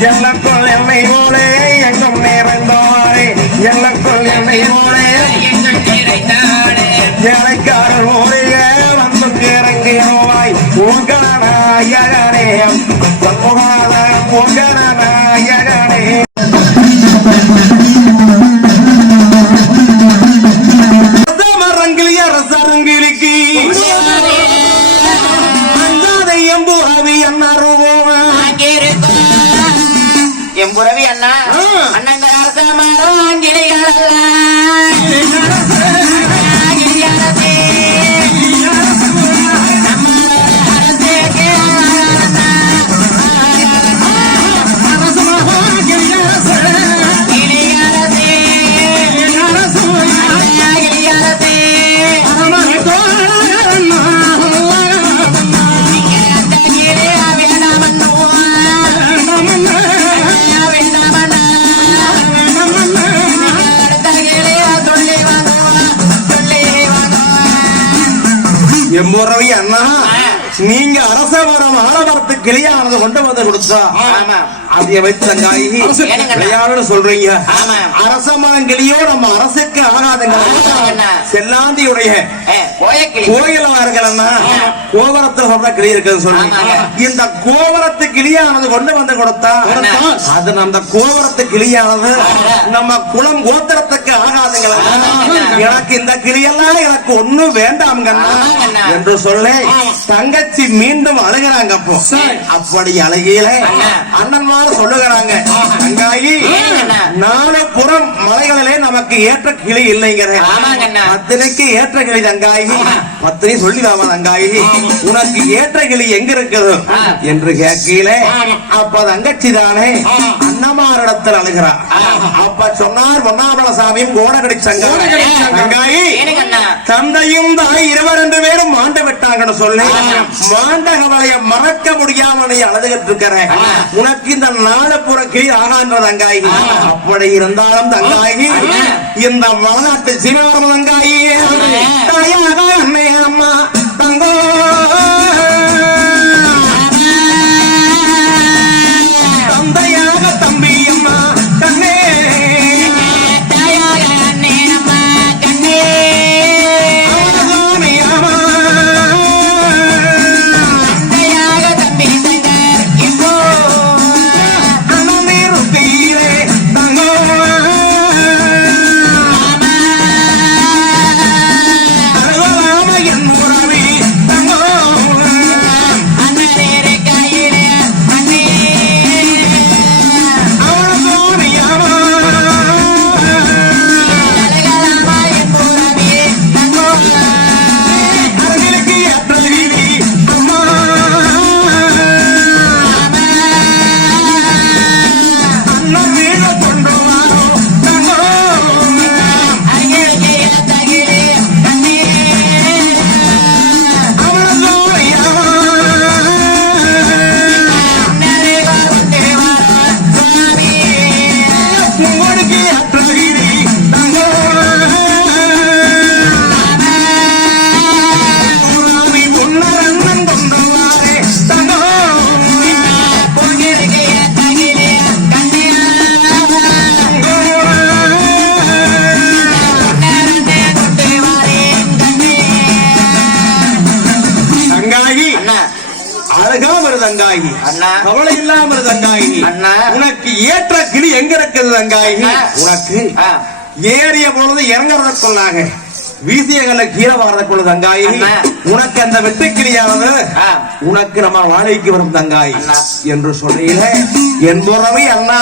எனக்குள் என்னை போலே எங்கும் நிறைந்தோரே எனக்குள் என்னை போலே எனக்காரர் ஓரைய வந்து இறங்கினோவாய் உங்களான உங்களான உங்கனாயகனே ஆலமரத்து கிளியானது கொண்டு வந்து கொடுத்தா ஆமா. அதைய வைத்து தங்காயி ஏனுங்க? விளையாடுன்னு சொல்றீங்க. அரச மரம் கிளியோ நம்ம அரசுக்கு ஆகாதுங்க. செல்லாந்தியுடைய கோயிலா இருக்கலன்னா கோபுரத்துல சொல்ற கிளி இருக்குன்னு சொல்றீங்க. இந்த கோபுரத்து கிளியானது கொண்டு வந்து கொடுத்தா? அது நம்ம கோபுரத்து கிளியானது. நம்ம குலம் கோத்திரத்துக்கு ஆகாதுங்களா. எனக்கு இந்த கிளியெல்லாம் எனக்கு ஒண்ணும் வேண்டாம்ங்க. என்று சொல்லி தங்கச்சி மீண்டும் அழுகிறாங்க அப்போ அப்படி அழுகையில அண்ணா. அண்ணன்மார் சொல்லுகிறாங்க தங்காயி? நாலு புறம் மலைகளிலே நமக்கு ஏற்ற கிளி இல்லைங்கிற ஆமாங்க அண்ணா. பத்தினைக்கு ஏற்ற கிளி தங்காயி. பத்தினி சொல்லிடாம தங்காயி உனக்கு ஏற்ற கிளி எங்க இருக்குது. என்று கேட்கல ஆமா. அப்ப தங்கச்சி தானே ஆமா. அன்னமாரிடத்தில் அழுகிறா ஆமா. அப்ப சொன்னார் பொன்னாபல சாமியும் கோடகடி அண்ணா? தந்தையும் தாய் இருவர் ரெண்டு பேரும் மாண்ட விட்டாங்கன்னு சொல்லி. மாண்ட கவலைய மறக்க முடியாம நீ அழுதுகிட்டு இருக்கிற. உனக்கு இந்த நாலு புற கீழ் ஆகான்ற தங்காயி. அப்படி இருந்தாலும் தங்காயி. இந்த மலநாட்டு சிவகாரம் தங்காயி. தாயாக அண்ணே உனக்கு ஏற்ற கிளி எங்க இருக்குது தங்காயி. உனக்கு. ஏறிய பொழுது இறங்குறதற்குள்ளாக வீசிய கல்ல கீழே வர்றதுக்குள்ள தங்காயி. உனக்கு அந்த வெட்டு கிளியானது ஆ. உனக்கு நம்ம வாழைக்கு வரும் தங்காய். என்று சொல்றீங்க என் புறவை அண்ணா.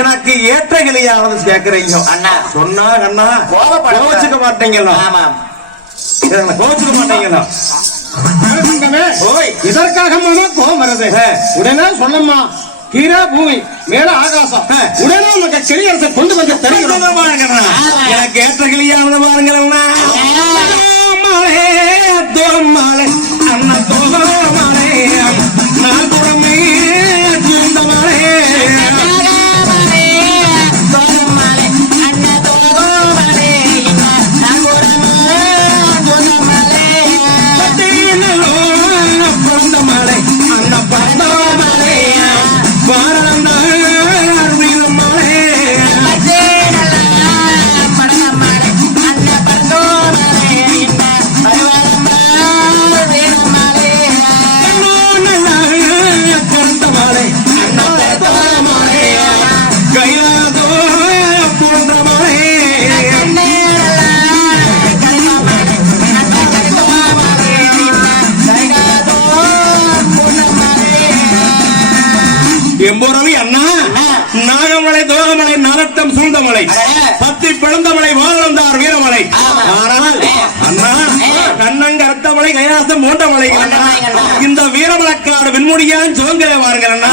எனக்கு ஏற்ற கிளியானது சேர்க்கிறீங்க அண்ணா. சொன்னா அண்ணா. கோச்சுக்க மாட்டீங்களா ஆமாம் கோச்சுக்க மாட்டீங்களா இதற்காக கோபம் வருது. உடனே சொல்லம்மா கீழே பூமி மேல ஆகாசம். உடனே உனக்கு கிளியரசை கொண்டு வந்து பாருங்கண்ணா. எனக்கு ஏற்ற கிளியானது பாருங்களேண்ணா மலை தோமலை அண்ணா தோமலை நான் புறமே பிறந்த மலை அண்ணா பிறந்த அடடே. பத்தி பிளந்தமலை வாழந்தார் வீரமலை. ஆனால் அண்ணா கைலாசம் அண்ணா. இந்த வீரமலக்காடு வெண்முடியான் சுதந்திர வாருங்கள் அண்ணா.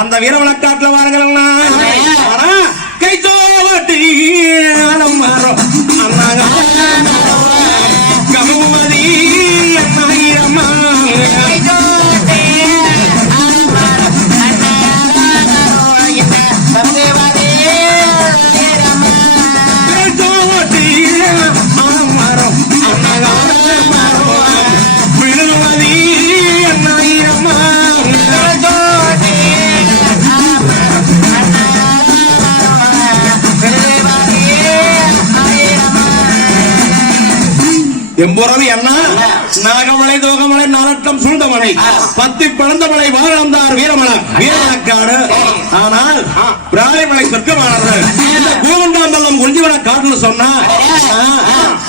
அந்த வீரமலக்காட்டுல வாருங்கள் அண்ணா. கை எம்புறவி அண்ணா நாகமலை தோகமலை நாலட்டம் சூழ்ந்தமலை. பத்தி பிறந்தமலை வாழந்தார் வீரமலை. வீரமலக்காடு ஆனால் பிராயமலை சொர்க்கமானது. இந்த கூவண்டாம்பலம் குஞ்சிவன காட்டுன்னு சொன்னா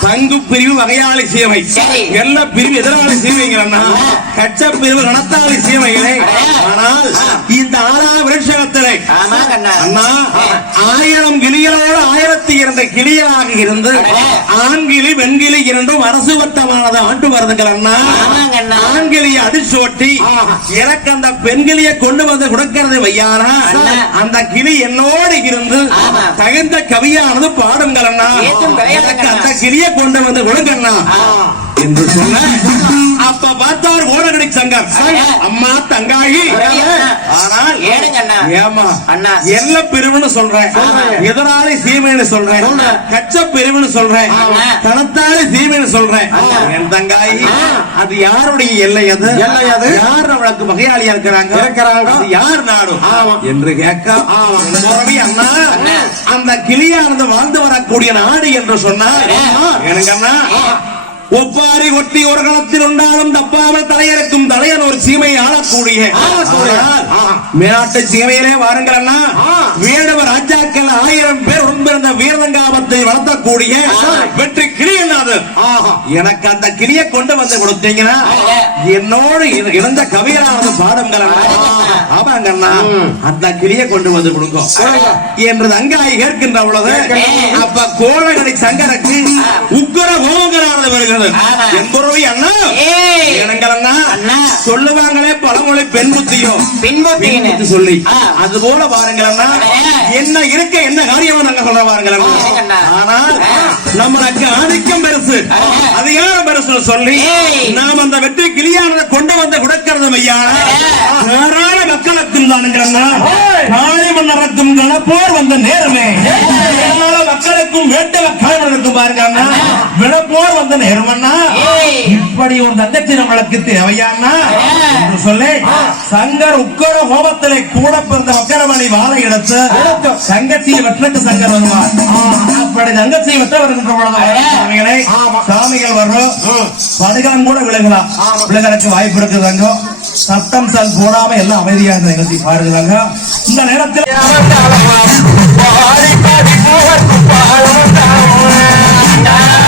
ஆ, பங்கு பிரிவு வகையாளி சீமை. எல்லா பிரிவு எதிராளி சீமைங்கிறன்னா கச்ச பிரிவு கணத்தாளி சீமைகளே. ஆனால் இந்த ஆறாம் விருட்சகத்திலே அண்ணா ஆயிரம் கிளிகளோடு ஆயிரத்தி இரண்டு கிளிகளாக இருந்து ஆண்கிளி வெண்கிளி இரண்டும் அரசு வட்டமானது ஆண்டு வருதுங்கள் அண்ணா. ஆண்கிளியை அடிச்சோட்டி எனக்கு அந்த பெண்கிளியை கொண்டு வந்து கொடுக்கிறது வையாரா அண்ணா. அந்த கிளி என்னோடு இருந்து. தகுந்த கவியானது பாடுங்கள் அண்ணா. அந்த. கிளியை கொண்டு வந்து கொடுங்க என்று சொன்ன அப்ப பார்த்தார் ஓடகடி சங்கர் அம்மா தங்காயி. ஆனால். ஏமா அண்ணா. எல்ல பிரிவுன்னு சொல்றேன். எதிராளி சீமைன்னு சொல்றேன். கச்ச பிரிவுன்னு சொல்றேன். தனத்தாளி சீமைன்னு சொல்றேன். என் தங்காயி அது யாருடைய எல்லை அது? எல்லை அது? யார் அவளுக்கு வகையாளியா இருக்கிறாங்க? இருக்கிறாங்க. அது யார் நாடு? ஆமா. என்று கேட்க அண்ணா அண்ணா. அந்த கிளியானது வாழ்ந்து வரக்கூடிய நாடு என்று சொன்னார். எனக்கு அண்ணா ஒப்பாரி ஒட்டி ஒரு களத்தில் உண்டாலும் தப்பாமல் தலையறுக்கும் தலையன் ஒரு சீமை ஆளக்கூடிய மேலாட்டு சீமையிலே வாருங்கள் அண்ணா ஆ. வேடவ ராஜாக்கள் ஆயிரம் பேர் உடன்பிறந்த வீரதங்காபத்தை வளர்த்தக்கூடிய வெற்றி. எனக்கு அந்த கிளியை கொண்டு வந்து கொடுத்தீங்கன்னா என்னோடு இருந்த கவியரானது பாடுங்கள் அண்ணா. ஆமாங்க அண்ணா அந்த கிளியை கொண்டு வந்து கொடுங்க கொடுங்க. என்று தங்காய் கேட்கின்ற பொழுது அப்ப கோலகடி சங்கருக்கு உக்கர கோங்கரானது வருகிறது. என்பொருள் அண்ணா அண்ணா. சொல்லுவாங்களே பழமொழி பெண் புத்தியோ பின்பற்றினேன் பின்புத்தி சொல்லி. அது போல பாருங்கள். என்ன இருக்க என்ன காரியமா நாங்க சொல்ற பாருங்கள். ஆனால். நம்மளுக்கு ஆதிக்கம் பெருசு. அதிகாரம் பெருசு சொல்லி. நாம் அந்த வெற்றி கிளியானதை கொண்டு வந்து கொடுக்கிறது அண்ணே. தாராள மக்களுக்கும் தானுங்கிறன்னா. காளி மன்னருக்கும் கணப்போர் வந்த நேரமே மக்களுக்கும் வேட்ட மக்களுக்கும் பாருங்க அண்ணா விழப்போர் வந்த ஏய். இப்படி ஒரு தங்கச்சி நம்மளுக்கு அண்ணே. என்று சொல்லி சங்கர் உக்கர ஹோமத்திலே கூட பிறந்த மக்கரமணி வாழை எடுத்து தங்கச்சியை வெற்றக்கு சங்கர் வருவார். அப்படி தங்கச்சியை வெற்ற வருகின்ற பொழுது. சாமிகளே வரும் படுகான் கூட விழுகலாம். விழுகிறதுக்கு வாய்ப்பு இருக்குதாங்க? சத்தம் சால் போடாம எல்லாம் அமைதியா இருந்த நிகழ்ச்சி பாருங்க இந்த நேரத்தில் என்று